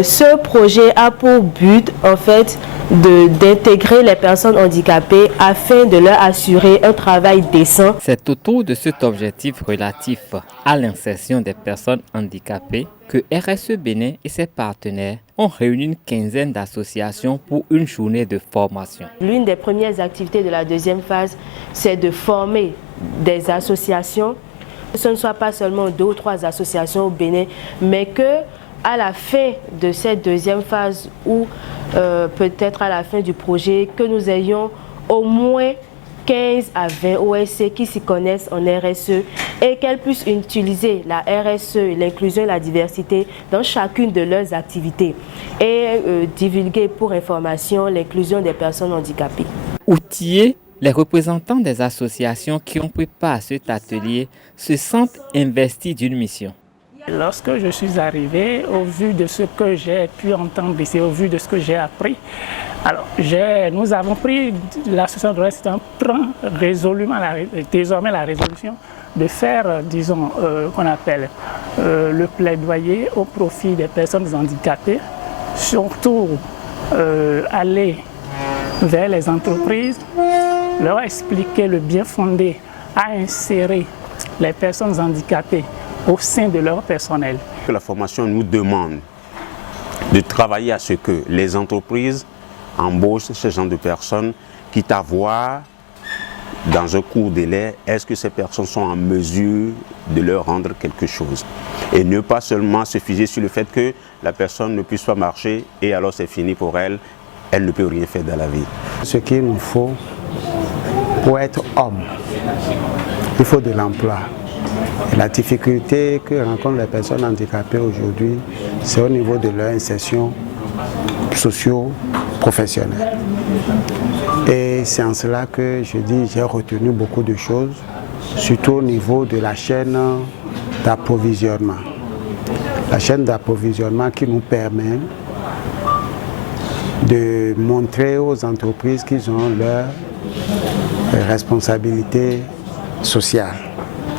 Ce projet a pour but en fait d'intégrer les personnes handicapées afin de leur assurer un travail décent. C'est autour de cet objectif relatif à l'insertion des personnes handicapées que RSE Bénin et ses partenaires ont réuni une quinzaine d'associations pour une journée de formation. L'une des premières activités de la deuxième phase, c'est de former des associations. Que ce ne soit pas seulement 2 ou 3 associations au Bénin, mais que à la fin de cette deuxième phase ou peut-être à la fin du projet, que nous ayons au moins 15 à 20 OSC qui s'y connaissent en RSE et qu'elles puissent utiliser la RSE, l'inclusion et la diversité dans chacune de leurs activités et divulguer pour information l'inclusion des personnes handicapées. Outillés, les représentants des associations qui ont pris part à cet atelier se sentent investis d'une mission. Lorsque je suis arrivé, au vu de ce que j'ai pu entendre ici, au vu de ce que j'ai appris, alors nous avons pris, l'association de l'Ouest prend résolument, désormais la résolution de faire, disons, qu'on appelle le plaidoyer au profit des personnes handicapées, surtout aller vers les entreprises, leur expliquer le bien fondé à insérer les personnes handicapées au sein de leur personnel. La formation nous demande de travailler à ce que les entreprises embauchent ce genre de personnes, quitte à voir dans un court délai, est-ce que ces personnes sont en mesure de leur rendre quelque chose. Et ne pas seulement se figer sur le fait que la personne ne puisse pas marcher et alors c'est fini pour elle, elle ne peut rien faire dans la vie. Ce qu'il nous faut pour être homme, il faut de l'emploi. La difficulté que rencontrent les personnes handicapées aujourd'hui, c'est au niveau de leur insertion socio-professionnelle. Et c'est en cela que je dis j'ai retenu beaucoup de choses, surtout au niveau de la chaîne d'approvisionnement. La chaîne d'approvisionnement qui nous permet de montrer aux entreprises qu'ils ont leurs responsabilités sociales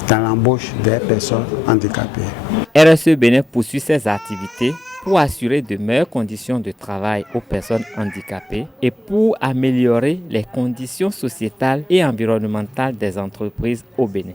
dans l'embauche des personnes handicapées. RSE Bénin poursuit ses activités pour assurer de meilleures conditions de travail aux personnes handicapées et pour améliorer les conditions sociétales et environnementales des entreprises au Bénin.